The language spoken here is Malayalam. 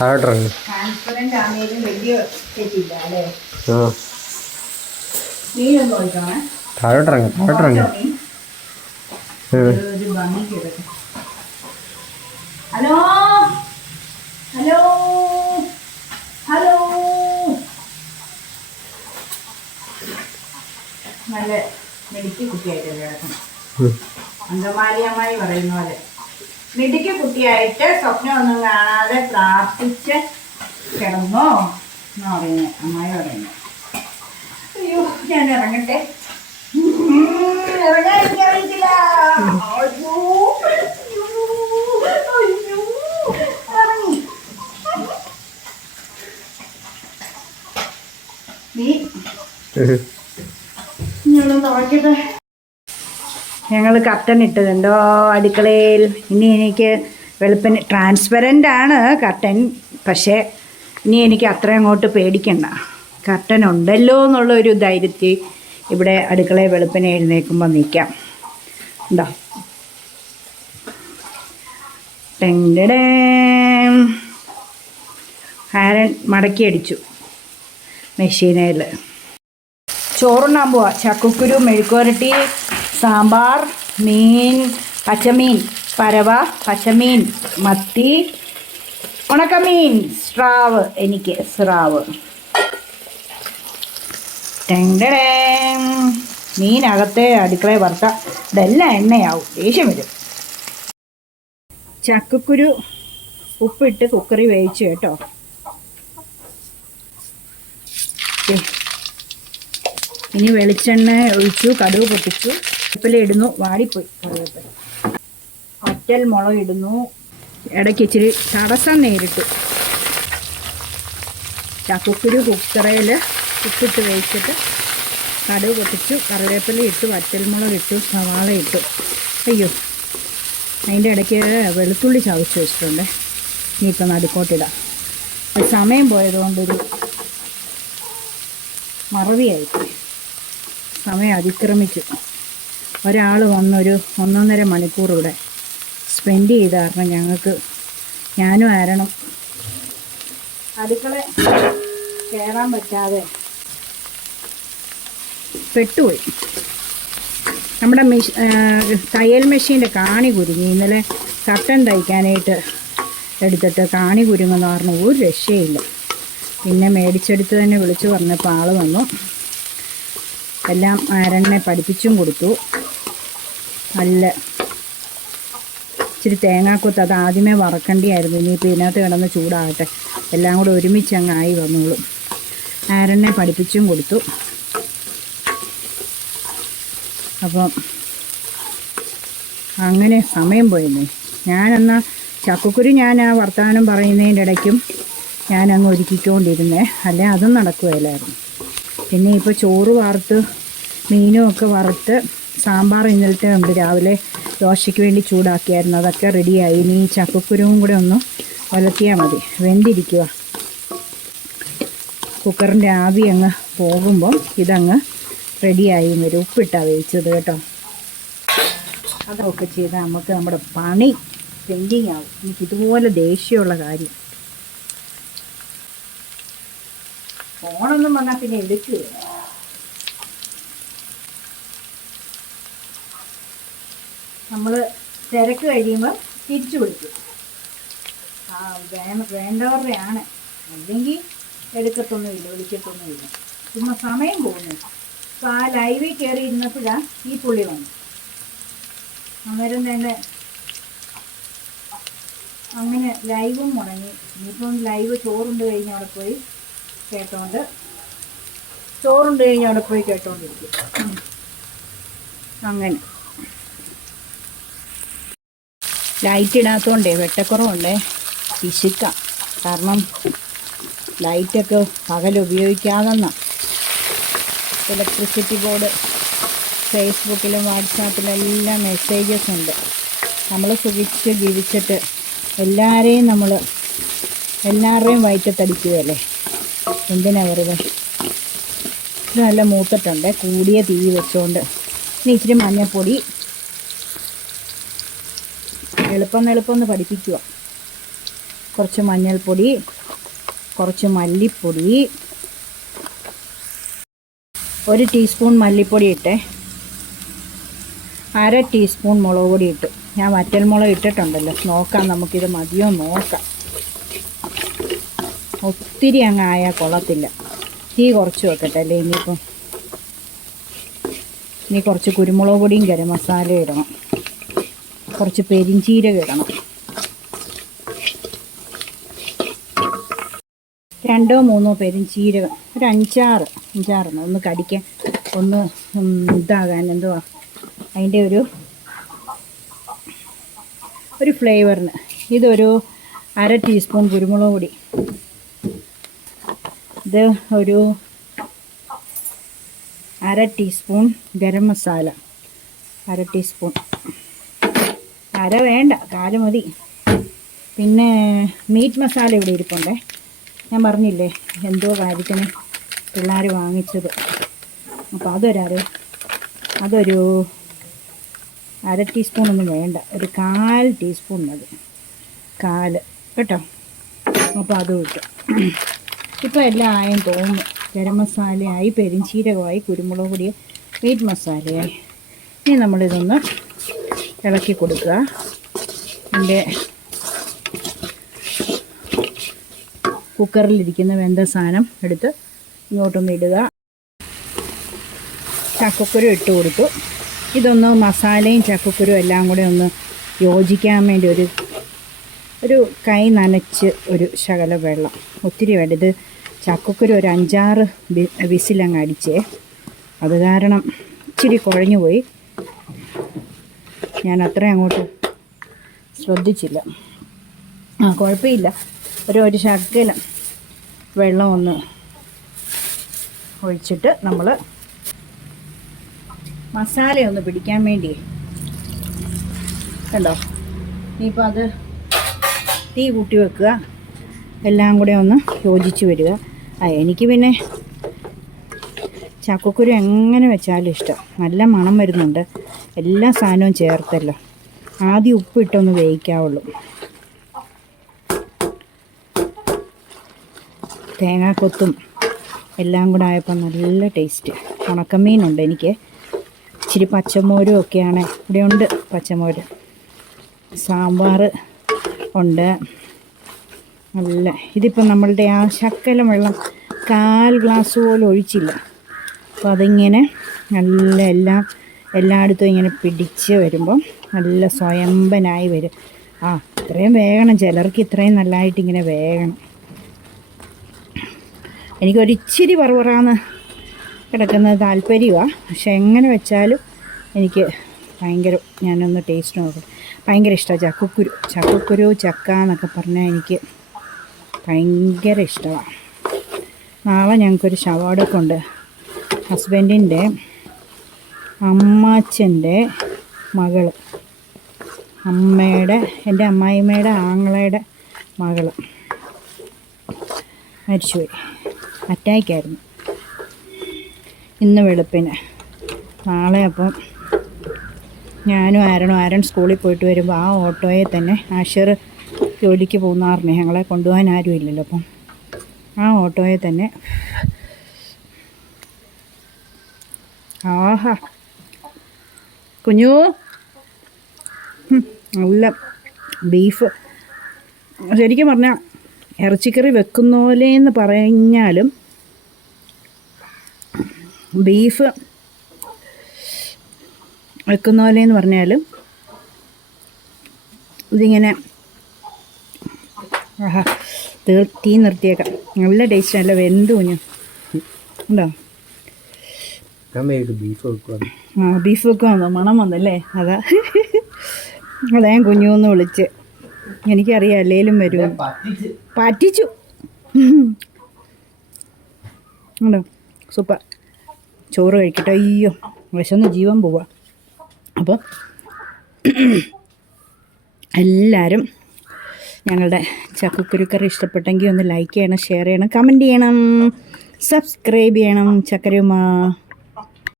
ട്രാൻസ്പെറന്റ് ആണെങ്കിലും വലിയ തെറ്റില്ല അല്ലേ? മീനൊന്നും ഒഴിക്കണേ. ഒരു ഭംഗിക്ക് എടുക്കും. Hello hello hello. നല്ല മെഡിക്കൽ കുട്ടിയായിട്ടല്ലേ കിടക്കണം. അങ്കമാലി അമ്മായി പറയുന്ന പോലെ മിടുക്കി കുട്ടിയായിട്ട് സ്വപ്നമൊന്നും കാണാതെ പ്രാർത്ഥിച്ച് കിടന്നോ എന്നാ പറയുന്നത്, അമ്മായി പറയുന്നത്. അയ്യോ, ഞാൻ ഇറങ്ങട്ടെ. ഇറങ്ങാൻ എനിക്കറിയത്തില്ല. അയ്യോ അയ്യോ, ഇറങ്ങി. ഞാനൊന്ന് നോക്കട്ടെ. ഞങ്ങൾ കർട്ടൻ ഇട്ടതുണ്ടോ അടുക്കളയിൽ. ഇനി എനിക്ക് വെളുപ്പിന് ട്രാൻസ്പെറൻ്റ് ആണ് കർട്ടൻ, പക്ഷേ ഇനി എനിക്ക് അത്ര അങ്ങോട്ട് പേടിക്കണ്ട. കർട്ടൻ ഉണ്ടല്ലോ എന്നുള്ളൊരു ധൈര്യത്തിൽ ഇവിടെ അടുക്കളയിൽ വെളുപ്പിനെ എഴുന്നേൽക്കുമ്പോൾ നിൽക്കാം. ഉണ്ടോ? ടെണ്ടടേ. ഹാരൻ മടക്കി അടിച്ചു മെഷീനയിൽ. ചോറുണ്ണാൻ പോവാ. ചക്കക്കുരു മെഴുക്കുവരട്ടി, സാമ്പാർ, മീൻ, പച്ചമീൻ, പരവ, പച്ചമീൻ, മത്തി, ഉണക്കമീൻ, സ്രാവ്. എനിക്ക് സ്രാവ്. ടെണ്ടടേ. മീനകത്തെ അടുക്കളയിൽ വറുത്ത ഇതെല്ലാം എണ്ണയാവും, ദേഷ്യം വരും. ചക്കക്കുരു ഉപ്പിട്ട് കുക്കറി വേവിച്ചു കേട്ടോ. ഇനി വെളിച്ചെണ്ണ ഒഴിച്ചു, കടുക് പൊട്ടിച്ചു, കറിവേപ്പില ഇടുന്നു. വാടിപ്പോയി കറിവേപ്പില. വറ്റൽ മുളക് ഇടുന്നു. ഇടയ്ക്ക് ഇച്ചിരി തടസ്സം നേരിട്ടു. ചക്കക്കുരു കുക്കറയിൽ ഉപ്പിട്ട് വേവിച്ചിട്ട് കടുക് പൊട്ടിച്ചു, കറിവേപ്പില ഇട്ടു, വറ്റൽമുളക് ഇട്ടു, സവാള ഇട്ടു. അയ്യോ, അതിൻ്റെ ഇടയ്ക്ക് വെളുത്തുള്ളി ചതച്ച് വെച്ചിട്ടുണ്ട്. ഇനിയിപ്പോൾ നടുക്കോട്ടിടാം. സമയം പോയതുകൊണ്ടൊരു മറവിയായിപ്പോയി. സമയം അതിക്രമിച്ചു. ഒരാൾ വന്നൊരു 1.5 മണിക്കൂർ ഇവിടെ സ്പെൻഡ് ചെയ്ത കാരണം ഞങ്ങൾക്ക്, ഞാനും ആരണം അടുക്കള കയറാൻ പറ്റാതെ പെട്ടുപോയി. നമ്മുടെ തയ്യൽ മെഷീൻ്റെ കാണി കുരുങ്ങി. ഇന്നലെ കർട്ടൻ തയ്ക്കാനായിട്ട് എടുത്തിട്ട് കാണി കുരുങ്ങുന്ന കാരണം ഒരു രക്ഷയില്ല. പിന്നെ മേടിച്ചെടുത്ത് തന്നെ വിളിച്ചു പറഞ്ഞപ്പോൾ ആൾ വന്നു. എല്ലാം ആരനെ പഠിപ്പിച്ചും കൊടുത്തു. നല്ല ഇച്ചിരി തേങ്ങാക്കൊത്ത് അത് ആദ്യമേ വറക്കേണ്ടിയായിരുന്നു. ഇനിയിപ്പോൾ ഇതിനകത്ത് കിടന്ന് ചൂടാകട്ടെ, എല്ലാം കൂടെ ഒരുമിച്ച് അങ്ങ് ആയി വന്നോളൂ. ആരനെ പഠിപ്പിച്ചും കൊടുത്തു. അപ്പം അങ്ങനെ സമയം പോയെന്നേ. ഞാനെന്നാൽ ചക്കക്കുരു ഞാൻ ആ വർത്തമാനം പറയുന്നതിൻ്റെ ഇടയ്ക്കും ഞാനങ്ങ് ഒരുക്കിക്കൊണ്ടിരുന്നേ, അല്ലേ അതും നടക്കുകയില്ലായിരുന്നു. പിന്നെ ഇപ്പോൾ ചോറ് വറുത്ത് മീനും ഒക്കെ വറുത്ത്, സാമ്പാർ ഇന്നലത്തെ ഉണ്ട്, രാവിലെ ദോശയ്ക്ക് വേണ്ടി ചൂടാക്കിയായിരുന്നു, അതൊക്കെ റെഡിയായി. ഇനി ഈ ചക്കക്കുരുവും കൂടെ ഒന്ന് വലത്തിയാൽ മതി. വെന്തിരിക്കുക. കുക്കറിൻ്റെ ആവി അങ്ങ് പോകുമ്പം ഇതങ്ങ് റെഡിയായി വരും. ഉപ്പിട്ടാണ് വേവിച്ചത് കേട്ടോ. അതൊക്കെ ചെയ്താൽ നമുക്ക് നമ്മുടെ പണി പെൻഡിങ് ആവും. എനിക്കിതുപോലെ ദേഷ്യമുള്ള കാര്യം. ഫോണൊന്നും വന്നാൽ പിന്നെ എടുക്കുക. നമ്മൾ തിരക്ക് കഴിയുമ്പോൾ തിരിച്ചു വിളിക്കും. വേണ്ടവരുടെയാണ്, അല്ലെങ്കിൽ എടുക്കത്തൊന്നുമില്ല, വിളിക്കത്തൊന്നുമില്ല. ചുമ്മാ സമയം പോകുന്നു. അപ്പോൾ ആ ലൈവിൽ കയറി ഇരുന്നപ്പോഴാണ് ഈ പുള്ളി വന്നു. അന്നേരം തന്നെ അങ്ങനെ ലൈവും മുടങ്ങി. ഇനിയിപ്പം ലൈവ് ചോറുണ്ട് കഴിഞ്ഞ് അവിടെ പോയി കേട്ടോണ്ടിരിക്കും. അങ്ങനെ ലൈറ്റ് ഇടാത്തതുകൊണ്ടേ വെട്ടക്കുറവുണ്ടേ, പിശുക്കാം. കാരണം ലൈറ്റൊക്കെ പകൽ ഉപയോഗിക്കാതെന്നാണ്. ഇലക്ട്രിസിറ്റി ബോർഡ് ഫേസ്ബുക്കിലും വാട്സാപ്പിലും എല്ലാം മെസ്സേജസ് ഉണ്ട്. നമ്മൾ സുഖിച്ച് ജീവിച്ചിട്ട് എല്ലാവരുടെയും വയറ്റത്തടിക്കുകയല്ലേ. എന്തിനാ വെറുതെ. ഇത് നല്ല മൂത്തിട്ടുണ്ട്, കൂടിയ തീ വെച്ചുകൊണ്ട്. ഇനി ഇച്ചിരി മഞ്ഞൾപ്പൊടി. എളുപ്പം പഠിപ്പിക്കുക. കുറച്ച് മഞ്ഞൾപ്പൊടി, കുറച്ച് മല്ലിപ്പൊടി, 1 ടീസ്പൂൺ മല്ലിപ്പൊടി ഇട്ടേ, 1/2 ടീസ്പൂൺ മുളക് പൊടി ഇട്ടു. ഞാൻ വറ്റൽമുളക് ഇട്ടിട്ടുണ്ടല്ലോ, നോക്കാം നമുക്കിത് മതിയോ നോക്കാം. ഒത്തിരി അങ്ങ് ആയാൽ കൊള്ളത്തില്ല. തീ കുറച്ച് വെക്കട്ടെ അല്ലേ. ഇനി കുറച്ച് കുരുമുളക് പൊടിയും ഗരം മസാല ഇടണം, കുറച്ച് പെരിഞ്ചീരകം ഇടണം, 2-3 പെരിഞ്ചീരകം, ഒരു 5-6 ഒന്ന് കടിക്കാൻ, ഒന്ന് ഇതാകാൻ, എന്തുവാ അതിൻ്റെ ഒരു ഫ്ലേവറിന്. ഇതൊരു 1/2 ടീസ്പൂൺ കുരുമുളക് പൊടി, ഇത് ഒരു 1/2 ടീസ്പൂൺ ഗരം മസാല, 1/2 ടീസ്പൂൺ, 1/2 വേണ്ട, 1/4 മതി. പിന്നെ മീറ്റ് മസാല ഇവിടെ ഇരിപ്പുണ്ടേ, ഞാൻ പറഞ്ഞില്ലേ എന്തോ കാര്യത്തിന് പിള്ളേർ വാങ്ങിച്ചത്. അപ്പോൾ അതൊരു 1/2 ടീസ്പൂണൊന്നും വേണ്ട, ഒരു 1/4 ടീസ്പൂൺ മതി, 1/4 കേട്ടോ. അപ്പോൾ അതും ഇട്ടു. ഇപ്പോൾ എല്ലാം ആയെന്ന് തോന്നുന്നു. ഗരം മസാലയായി, പെരിഞ്ചീരകമായി, കുരുമുളക് പൊടി, മീറ്റ് മസാലയായി. ഇനി നമ്മളിതൊന്ന് ഇളക്കി കൊടുക്കുക. എൻ്റെ കുക്കറിലിരിക്കുന്ന വെന്ത സാധനം എടുത്ത് ഇങ്ങോട്ടൊന്ന് ഇടുക. ചക്കക്കുരു ഇട്ട് കൊടുത്തു. ഇതൊന്ന് മസാലയും ചക്കക്കുരും എല്ലാം കൂടെ ഒന്ന് യോജിക്കാൻ വേണ്ടി ഒരു കൈ നനച്ച് ഒരു ശകല വെള്ളം, ഒത്തിരി വേണ്ട. ഇത് ചക്കക്കുരു ഒരു 5-6 വിസിലങ്ങ് അടിച്ചേ, അത് കാരണം ഇച്ചിരി കുഴഞ്ഞു പോയി. ഞാൻ അത്രയും അങ്ങോട്ട് ശ്രദ്ധിച്ചില്ല. കുഴപ്പമില്ല. ഒരു ശകലം വെള്ളം ഒന്ന് ഒഴിച്ചിട്ട് നമ്മൾ മസാലയൊന്ന് പിടിക്കാൻ വേണ്ടി കണ്ടോ. ഇനിയിപ്പോൾ അത് തീ കൂട്ടി വെക്കുക, എല്ലാം കൂടെ ഒന്ന് യോജിച്ച് വരിക. എനിക്ക് പിന്നെ ചക്കക്കുരു എങ്ങനെ വെച്ചാലും ഇഷ്ടം. നല്ല മണം വരുന്നുണ്ട്, എല്ലാ സാധനവും ചേർത്തല്ലോ. ആദ്യം ഉപ്പിട്ടൊന്ന് വേവിക്കാവുള്ളൂ. തേങ്ങാക്കൊത്തും എല്ലാം കൂടെ ആയപ്പോൾ നല്ല ടേസ്റ്റ്. ഉണക്കമീനുണ്ട് എനിക്ക്, ഇച്ചിരി പച്ചമോരും ഒക്കെയാണ് ഇവിടെ ഉണ്ട്. പച്ചമോര്, സാമ്പാർ ഉണ്ട്. നല്ല ഇതിപ്പോൾ നമ്മളുടെ ആ ശക്കലം വെള്ളം 1/4 ഗ്ലാസ് പോലും ഒഴിച്ചില്ല. അപ്പോൾ അതിങ്ങനെ നല്ല എല്ലായിടത്തും ഇങ്ങനെ പിടിച്ച് വരുമ്പം നല്ല സ്വയംഭനായി വരും. ഇത്രയും വേകണം, ചിലർക്ക് ഇത്രയും നല്ലതായിട്ട് ഇങ്ങനെ വേകണം. എനിക്കൊരിച്ചിരി വറുവറാന്ന് കിടക്കുന്നത് താല്പര്യമാണ്, പക്ഷെ എങ്ങനെ വെച്ചാലും എനിക്ക് ഞാനൊന്ന് ടേസ്റ്റ് നോക്കും. ഭയങ്കര ഇഷ്ടമാണ് ചക്കക്കുരു ചക്ക എന്നൊക്കെ പറഞ്ഞാൽ എനിക്ക് ഭയങ്കര ഇഷ്ടമാണ്. നാളെ ഞങ്ങൾക്കൊരു ശവാടൊക്കെയുണ്ട്. ഹസ്ബൻഡിൻ്റെ അമ്മാച്ചൻ്റെ മകൾ, എൻ്റെ അമ്മായിമ്മയുടെ ആങ്ങളയുടെ മകൾ മരിച്ചുപോയി. അറ്റാക്കായിരുന്നു ഇന്ന് വെളുപ്പിന്. നാളെ അപ്പം ഞാനും ആരൺ സ്കൂളിൽ പോയിട്ട് വരുമ്പോൾ ആ ഓട്ടോയെ തന്നെ ആഷിർ ജോലിക്ക് പോകുന്നാറിനെ ഞങ്ങളെ കൊണ്ടുപോകാൻ ആരും ഇല്ലല്ലോ, അപ്പം ആ ഓട്ടോയെ തന്നെ. ആഹാ കുഞ്ഞു, നല്ല ബീഫ്. ശരിക്കും പറഞ്ഞാൽ ഇറച്ചിക്കറി വെക്കുന്ന പോലെയെന്ന് പറഞ്ഞാലും ബീഫ് വെക്കുന്ന പോലെയെന്ന് പറഞ്ഞാലും ഇതിങ്ങനെ തീ നിർത്തിയേക്കാം. നല്ല ടേസ്റ്റ്, നല്ല വെന്ത് കുഞ്ഞു ഉണ്ടോ. ബീഫ് വെക്കുവാന്നോ, മണം വന്നല്ലേ. അതാ ഞാൻ കുഞ്ഞുന്ന് വിളിച്ച്. എനിക്കറിയാം അല്ലേലും വരും. പറ്റിച്ചു ഉണ്ടോ. സൂപ്പർ. ചോറ് കഴിക്കട്ടെ. അയ്യോ വിശന്ന് ജീവൻ പോവാ. അപ്പോൾ എല്ലാവരും ഞങ്ങളുടെ ചക്കക്കുരുക്കറി ഇഷ്ടപ്പെട്ടെങ്കിൽ ഒന്ന് ലൈക്ക് ചെയ്യണം, ഷെയർ ചെയ്യണം, കമൻറ്റ് ചെയ്യണം, സബ്സ്ക്രൈബ് ചെയ്യണം. ചക്കരയുമ്മ.